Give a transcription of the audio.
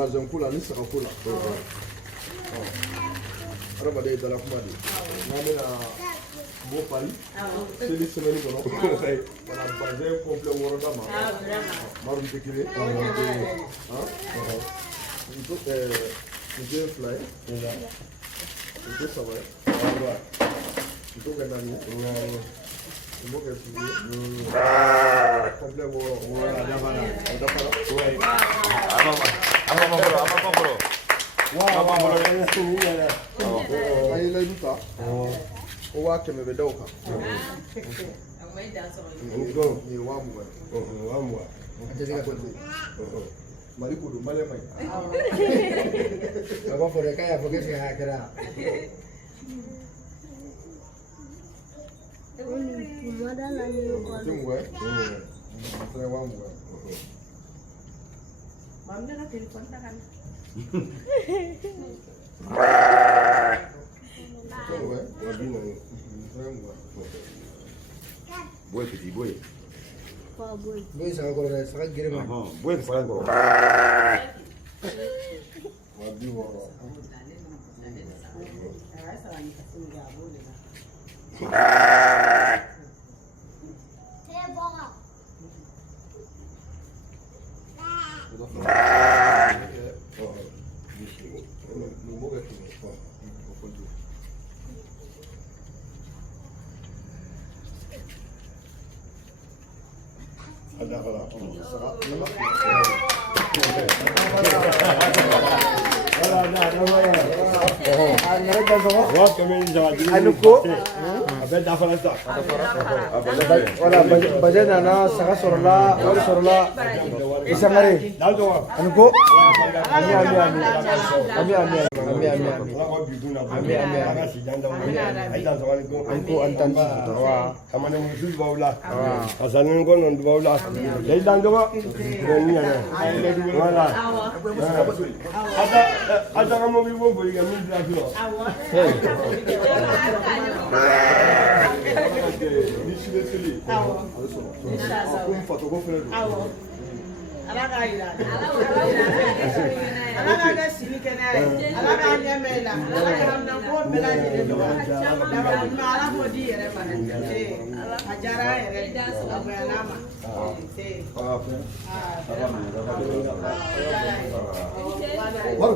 bazan kula ni saka kula araba de dala kuma de na bena bo pali seli semaine kono wala bazan complet woro dama marum tekile itu itu fly itu sabar itu kan nani itu kan complet woro ada para apa bro wow ay la duta o wa keme be dawka ni wa mu mari ko do male mai Agora por acá, porque se hackera. jumwe tre wa mu Mamnya kan telepon kan. jumwe wa bina ni tre mu boy petit boy Boy sama kalau saya sangat kiri mah. boy faran ko wa bi woro ada kala Wala baca nana sangat sorla, orang sorla bisa ngari. Anuku, Anku antan wa. amane musul bawla asanin ko non bawla dai dan jogo ni ana wala ada kamu bi bo bo ya min dra filo ni sile sile akum foto ko fere Alaga ila. Alaga sini kena. Alaga nyamela. Alaga nampo bela ni do. Dapat mala podi ere mana. Ajara ere. Apa nama? Baru